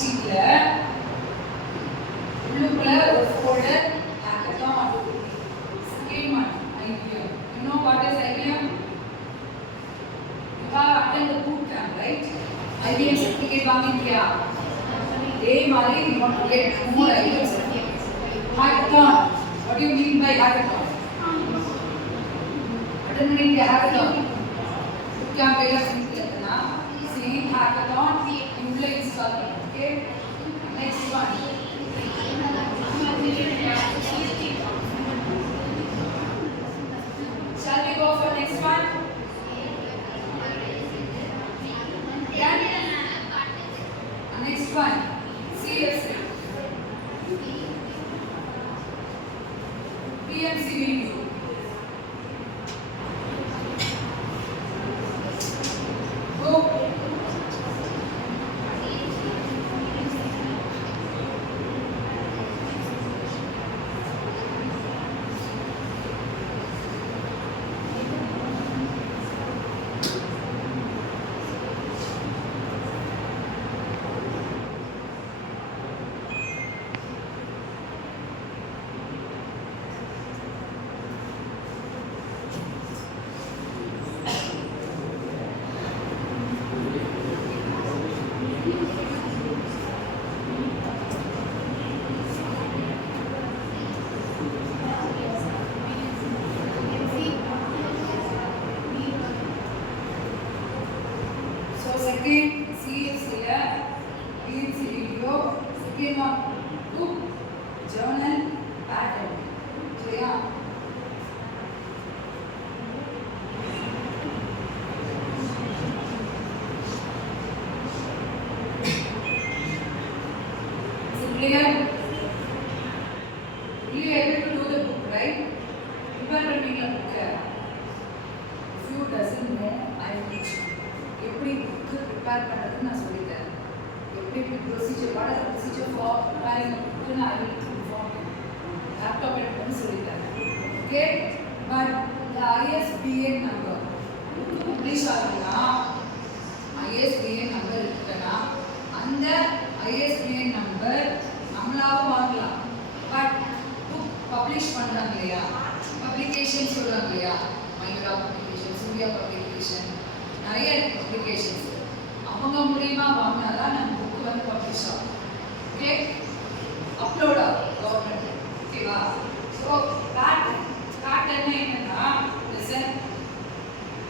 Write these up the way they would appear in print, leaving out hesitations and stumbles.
சீட்ல உள்ளுக்குள்ள ஒரு folder hackathon. Second one, IBM. You know what is IBM? You have attended the boot camp, right? IBM certificate வாங்கிட்டியா? இதே மாதிரி you want to get more IBM certificates. Hackathon. What do you mean by hackathon? Attending a hackathon. Boot camp எல்லாம் செஞ்சிருந்தா same hackathon உள்ள install பண்ணு. Okay? Next one. Shall we go for next one? Yeah. Next one. CFC. PMC video. Go. Second CFC la PMC video. Second one book, journal, pattern. சரியா? Clear? You are able to do the book, right? Prepare பண்ணீங்களா book? If you doesn't know, I will teach you. எப்படி book prepare பண்ணுறதுன்னு நான் சொல்லித்தரேன். எப்படி procedure what are procedure for preparing a book நான் I will inform you. Laptop எடுத்து சொல்லித்தரேன். Okay, but the ISBN number book publish ஆகுதுன்னா ISBN number இருக்குன்னா அந்த ISBN நம்பர் நம்மளாவும் வாங்கலாம். பட் புக் பப்ளிஷ் பண்ணுறாங்க இல்லையா, பப்ளிகேஷன் சொல்கிறாங்க இல்லையா, மைக்ரோ பப்ளிகேஷன், சூர்யா பப்ளிகேஷன், நிறைய பப்ளிகேஷன்ஸ் அவங்க மூலியமா வாங்கினாதான் நம்ம புக் வந்து பப்ளிஷ் ஆகும். ஓகே, அப்லோட் ஆகும் கவர்மெண்ட். ஓகேவா? ஸோ பேட்டர்ன் என்னன்னா லிசன்.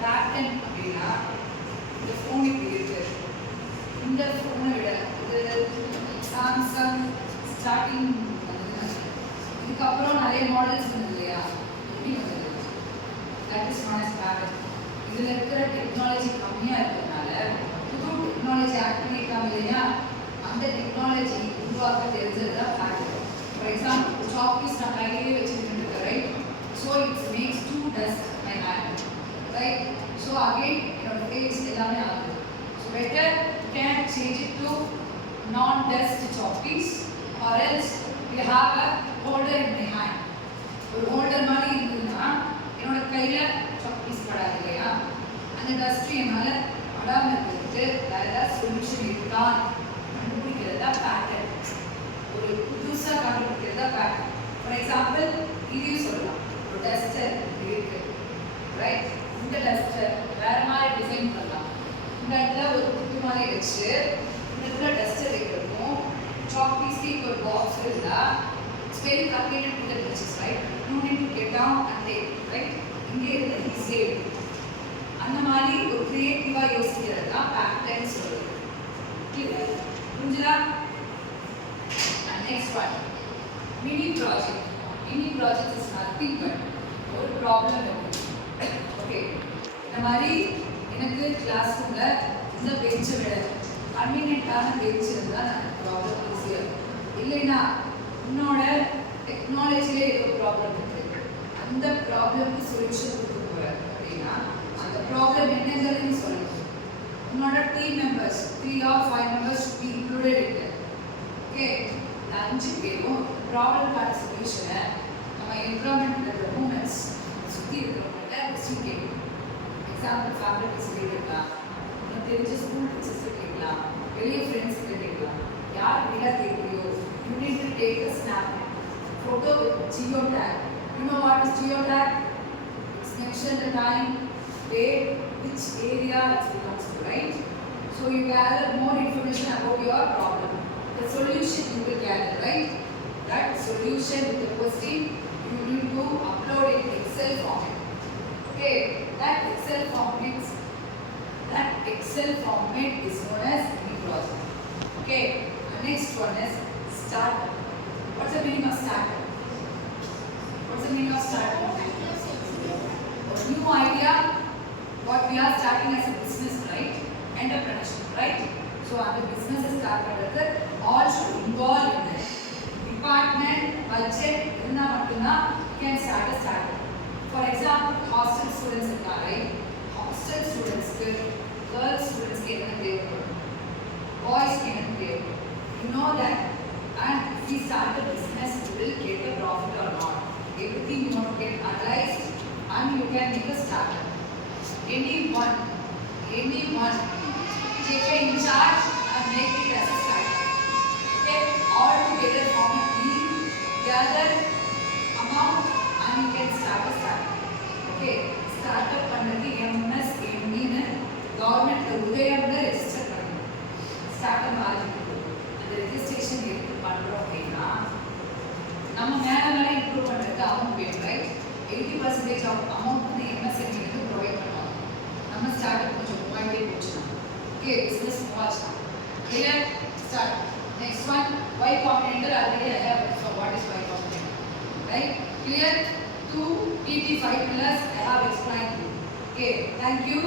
பேட்டர்ன் அப்படின்னா இந்த ஃபோன் இப்படி இருக்கு. இந்த ஃபோனை விட இது சாம்சங் ஸ்டார்டிங் இதுக்கப்புறம் நிறைய மாடல்ஸ் வந்தது இல்லையா, எப்படி வந்தது? That is not as pattern. இதில் இருக்கிற டெக்னாலஜி கம்மியாக இருக்கிறதுனால புது டெக்னாலஜி ஆக்ட் பண்ணியிருக்காங்க இல்லையா, அந்த டெக்னாலஜி உருவாக்க தெரிஞ்சது தான் பேட்டர்ன். ஃபார் எக்ஸாம்பிள் சாப்பீஸ் நான் கையிலேயே வச்சுருக்கேன், right? So it's makes to dust my hand, right? So again என்னோட ஃபேஸ் எல்லாமே ஆகுது. So better can change it to non dust chalk pieces or else you have a holder in my hand. ஒரு holder மாதிரி இருந்ததுன்னா என்னோட கையில் சாப்பீஸ் படாது இல்லையா, அந்த டஸ்ட் என்னால் படாமல் இருக்கிறதுக்கு வேறு ஏதாவது சொல்யூஷன் இருக்கான்னு கண்டுபிடிக்கிறது தான் பேட்டர்ன். ஒரு புதுசாக கண்டுபிடிக்கிறது தான் பேட்டர்ன். ஃபார் எக்ஸாம்பிள் இதையும் சொல்லலாம். ஒரு டஸ்டர் இருக்கு, ரைட்? இந்த டஸ்டர் வேறு மாதிரி டிசைன் பண்ணலாம். இந்த இடத்துல ஒரு குத்து மாதிரி வச்சு இந்த இடத்துல டஸ்டர் வைக்கிறதுக்கும் சாப்பீஸ்க்கு ஒரு பாக்ஸ் இருந்தால் it's very convenient to the touches, right? No need to get down and take, right? இங்கே இருந்து ஈஸியாக எடுக்கும். அந்த மாதிரி ஒரு கிரியேட்டிவாக யோசிக்கிறது தான் பேட்டர்ன் சொல்லுது. கிளியர்? புரிஞ்சுதா? Next one, mini project. Mini project is nothing but ஒரு ப்ராப்ளம் இருக்கு. ஓகே, இந்த மாதிரி எனக்கு கிளாஸ் ரூமில் இந்த பெஞ்சை விட கன்வீனியன்ட்டான பெஞ்ச் இருந்தால் எனக்கு ப்ராப்ளம் ஈஸியாக இருக்கும். இல்லைன்னா உன்னோட டெக்னாலஜியிலே ஏதோ ப்ராப்ளம் இருக்குது, அந்த ப்ராப்ளம்க்கு சொல்யூஷன் கொடுக்க போகிற அப்படின்னா அந்த ப்ராப்ளம் என்னங்கிறது நீ சொல்லணும். உன்னோட டீம் மெம்பர்ஸ் 3 or 5 members should be included in it. Okay, இந்த 5 பேரும் ப்ராப்ளம்கான சொல்யூஷனை நம்ம என்விரான்மெண்ட்டில் இருக்கிற மூமெண்ட்ஸ் சுற்றி இருக்கிறவங்கள்ட்ட கொஸ்டின் கேட்கணும். எக்ஸாம்பிள் ஃபேமிலி டீச்சர் கேட்கலாம், உங்களுக்கு தெரிஞ்ச ஸ்கூல் டீச்சர்ஸ் கேட்கலாம், வெளியே ஃப்ரெண்ட்ஸ் கேட்கலாம். யார் வீடியோ கேட்கலையோ you need to take a snap photo with geotag. You know what is geotag? It's mention the time, date, which area it belongs to, right? So you gather more information about your problem. The solution you will gather, right? That solution with the question you need to upload in Excel format. Okay, that Excel format is known as mini project. Okay, the next one is startup. What's the meaning of startup? What's the meaning of startup? A new idea, what we are starting as a business, right? Entrepreneurship, right? So, our business is started, all should involve in it. Department, budget, can start a startup. For example, hostel students are right. Hostel students, girls students can pay, boys can pay. You know that, and if we start a business, you will get a profit or not. Everything you want to get analyzed, and you can make a startup. Anyone, take in charge and make it as a startup. Okay, all together form a team, gather amount, and you can start a startup. Okay, startup பண்ணது MSME னு கவர்மெண்ட் உதயம்ல ரெஜிஸ்டர் பண்ணணும். ஸ்டார்ட்அப் ஆரம்பிக்கும் அந்த ரெஜிஸ்ட்ரேஷன் எடுத்து பண்றோம் அப்படின்னா நம்ம மேல இம்ப்ரூவ் பண்றதுக்கு அமௌண்ட் வேணும், ரைட்? 80% ஆஃப் அமௌண்ட் வந்து MSME க்கு ப்ரொவைட் பண்ணுவாங்க. நம்ம ஸ்டார்ட்அப் கொஞ்சம் போயிட்டே போச்சுன்னா ஓகே பிசினஸ் மூவாச்சுன்னா clear start. Next one Y Combinator. Already I have, so what is Y Combinator, right? Clear? 2 PP 5 pillars I have explained. Okay, thank you.